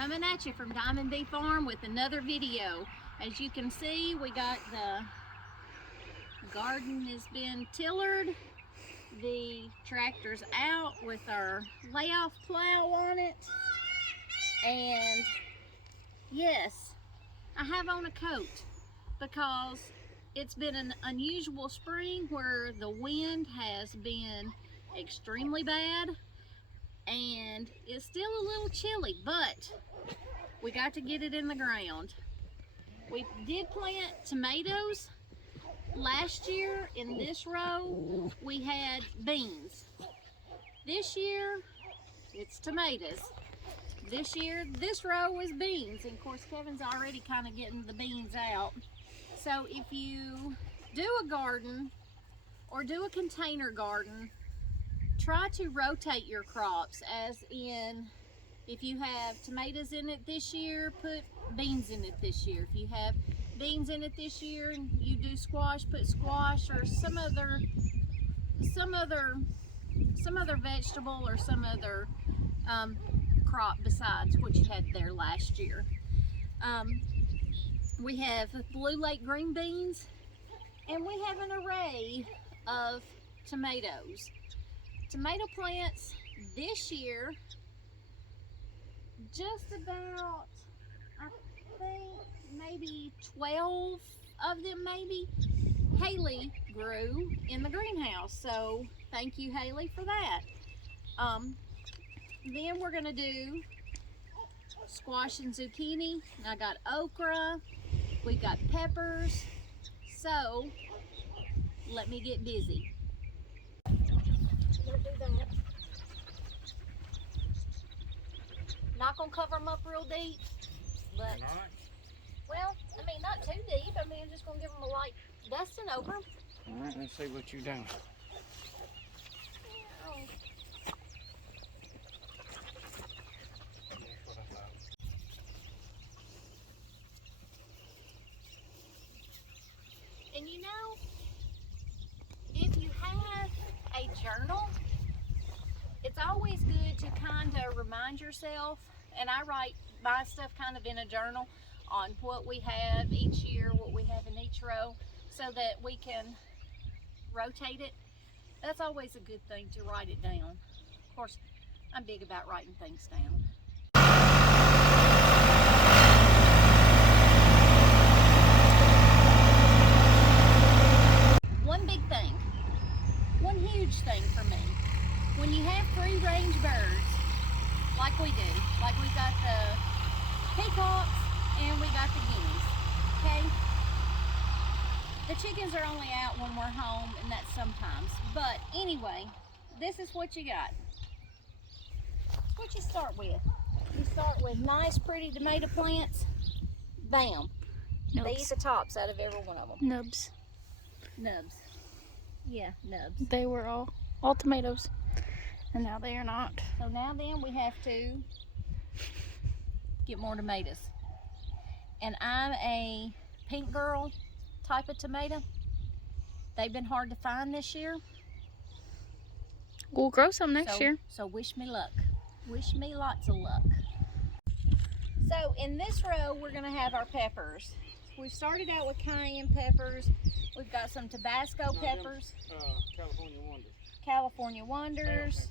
coming at you from Diamond Bee Farm with another video. As you can see, we got the garden has been tillered. The tractor's out with our layoff plow on it. And yes, I have on a coat because it's been an unusual spring where the wind has been extremely bad and it's still a little chilly, but we got to get it in the ground. We did plant tomatoes last year. In this row we had beans. This year it's tomatoes. This year this row is beans, and of course Kevin's already kind of getting the beans out. So if you do a garden or do a container garden, try to rotate your crops, as in if you have tomatoes in it this year, put beans in it this year. If you have beans in it this year and you do squash, put squash or some other vegetable or some other crop besides what you had there last year. We have Blue Lake green beans, and we have an array of tomatoes. Tomato plants this year, just about, I think maybe 12 of them maybe, Haley grew in the greenhouse. So thank you, Haley, for that. Then we're gonna do squash and zucchini. And I got okra, we got peppers. So let me get busy. Don't do that. Not gonna cover them up real deep, but well, I mean not too deep. I mean I'm just gonna give them a light dusting over them. All right, let's see what you're doing. And you know, if you have a journal, it's always good to kind of remind yourself, and I write my stuff kind of in a journal on what we have each year, what we have in each row, so that we can rotate it. That's always a good thing to write it down. Of course, I'm big about writing things down. One big thing, one huge thing for me, when you have free-range birds, like we do, like we got the peacocks and we got the guineas, okay? The chickens are only out when we're home, and that's sometimes. But anyway, this is what you got. What you start with? You start with nice, pretty tomato plants. Bam. Nubs. They eat the tops out of every one of them. Nubs. Nubs. Yeah, nubs. They were all tomatoes, and now they are not. So now then we have to get more tomatoes. And I'm a pink girl type of tomato. They've been hard to find this year. We'll grow some next year. So wish me luck. Wish me lots of luck. So in this row we're gonna have our peppers. We started out with cayenne peppers. We've got some Tabasco peppers. California Wonders. California Wonders.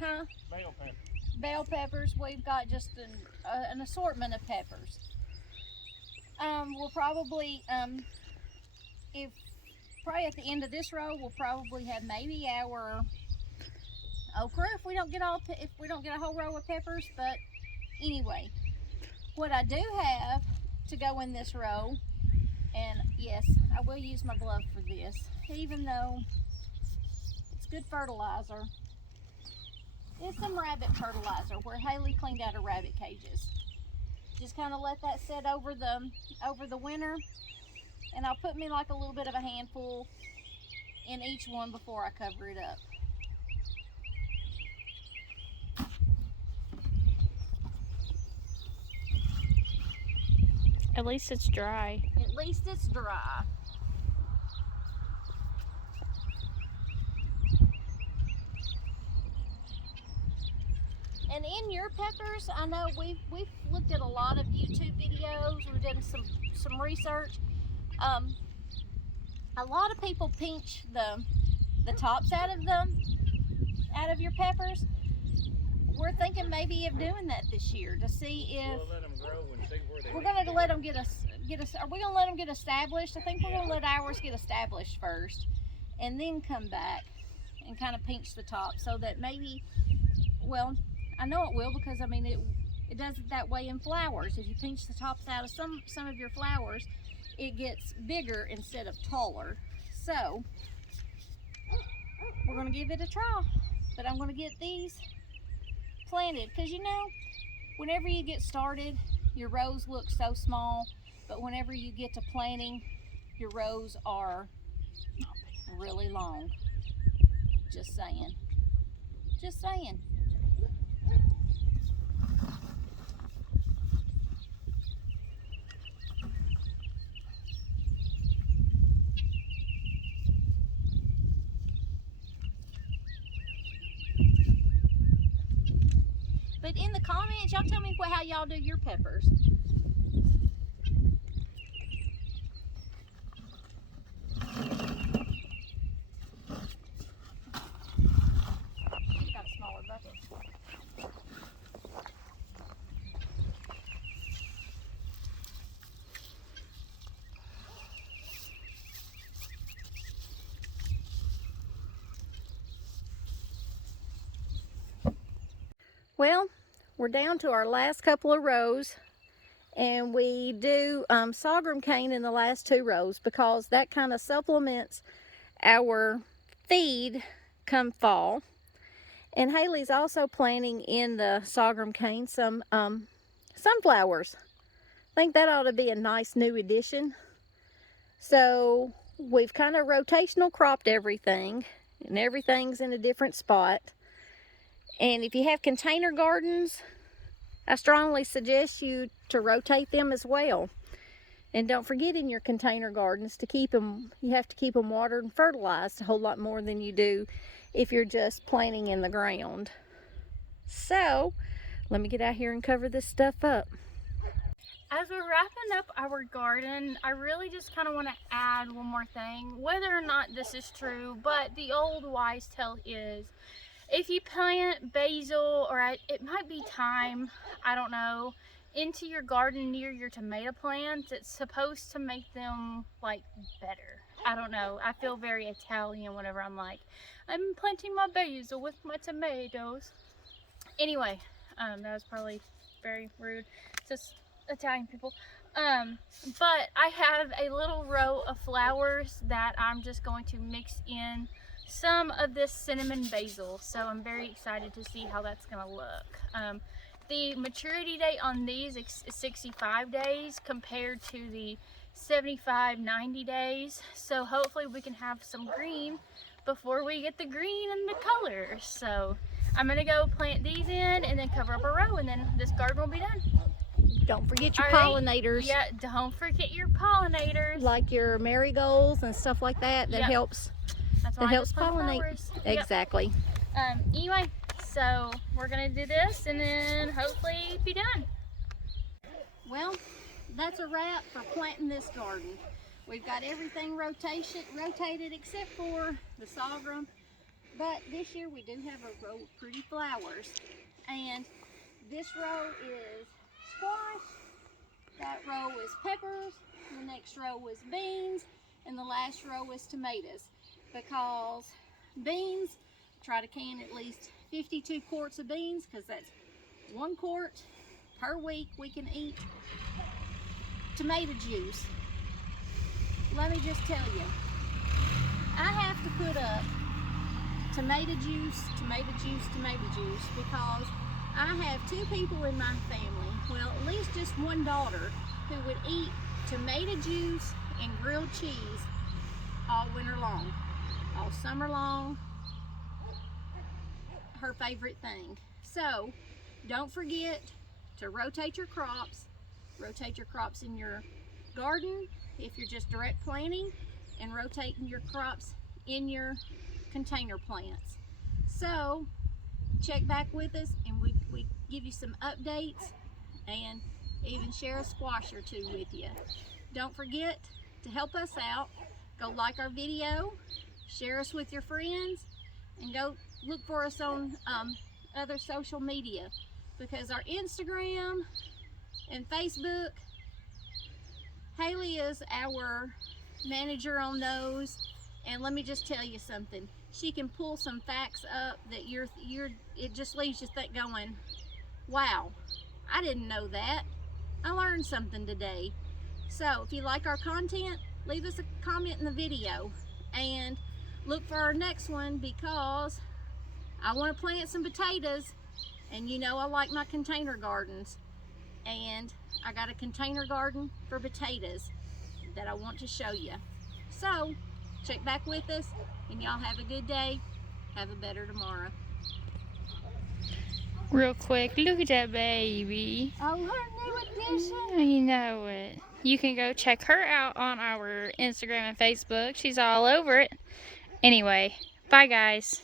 Huh? Bell pepper. Bell peppers. We've got just an assortment of peppers. We'll probably, probably at the end of this row, we'll probably have maybe our okra if we don't get a whole row of peppers. But anyway, what I do have to go in this row, and yes, I will use my glove for this, even though it's good fertilizer. It's some rabbit fertilizer where Haley cleaned out her rabbit cages. Just kind of let that sit over the winter, and I'll put me like a little bit of a handful in each one before I cover it up. At least it's dry. At least it's dry. And in your peppers, I know we've looked at a lot of YouTube videos. We've done some research. A lot of people pinch the tops out of your peppers. We're thinking maybe of doing that this year to see if We'll let them grow and see where they we're going to let them get are we going to let them get established? I think we're going to let ours get established first and then come back and kind of pinch the top so that maybe, well, I know it will, because I mean it does it that way in flowers. If you pinch the tops out of some of your flowers, it gets bigger instead of taller. So we're going to give it a try, but I'm going to get these planted, because you know, whenever you get started, your rows look so small, but whenever you get to planting, your rows are really long. Just saying. Just saying. But in the comments, y'all tell me how y'all do your peppers. Got a smaller bucket. Well, we're down to our last couple of rows, and we do sorghum cane in the last 2 rows because that kind of supplements our feed come fall. And Haley's also planting in the sorghum cane some sunflowers. I think that ought to be a nice new addition. So we've kind of rotational cropped everything, and everything's in a different spot. And if you have container gardens, I strongly suggest you to rotate them as well. And don't forget, in your container gardens, to keep them, you have to keep them watered and fertilized a whole lot more than you do if you're just planting in the ground. So let me get out here and cover this stuff up. As we're wrapping up our garden, I really just kind of want to add one more thing, whether or not this is true, but the old wise tale is, if you plant basil, or it might be thyme, I don't know, into your garden near your tomato plants, it's supposed to make them like better. I don't know, I feel very Italian whenever I'm like, I'm planting my basil with my tomatoes. Anyway, that was probably very rude, just Italian people. But I have a little row of flowers that I'm just going to mix in some of this cinnamon basil, so I'm very excited to see how that's gonna look. The maturity date on these is 65 days compared to the 75-90 days, so hopefully we can have some green before we get the green and the colors. So I'm gonna go plant these in and then cover up a row, and then this garden will be done. Don't forget your All right. pollinators. Yeah, don't forget your pollinators. Like your marigolds and stuff like that. That Yep. helps. That's why That I helps just plant pollinate. flowers. Yep. Exactly. Anyway, so we're gonna do this and then hopefully be done. Well, that's a wrap for planting this garden. We've got everything rotated except for the sorghum. But this year we do have a row of pretty flowers. And this row is squash, that row is peppers, the next row is beans, and the last row is tomatoes. Because beans, try to can at least 52 quarts of beans, because that's 1 quart per week we can eat. Tomato juice. Let me just tell you, I have to put up tomato juice, because I have 2 people in my family, well, at least just one daughter, who would eat tomato juice and grilled cheese all winter long, all summer long. Her favorite thing. So don't forget to rotate your crops. Rotate your crops in your garden if you're just direct planting, and rotating your crops in your container plants. So check back with us and we give you some updates and even share a squash or two with you. Don't forget to help us out. Go like our video, share us with your friends, and go look for us on other social media, because our Instagram and Facebook, Haley is our manager on those, and let me just tell you something. She can pull some facts up that it just leaves you going, wow, I didn't know that. I learned something today. So if you like our content, leave us a comment in the video and look for our next one, because I want to plant some potatoes, and you know I like my container gardens, and I got a container garden for potatoes that I want to show you. So check back with us, and y'all have a good day. Have a better tomorrow. Real quick, look at that baby. Oh, her new addition. You know it. You can go check her out on our Instagram and Facebook. She's all over it. Anyway, bye guys.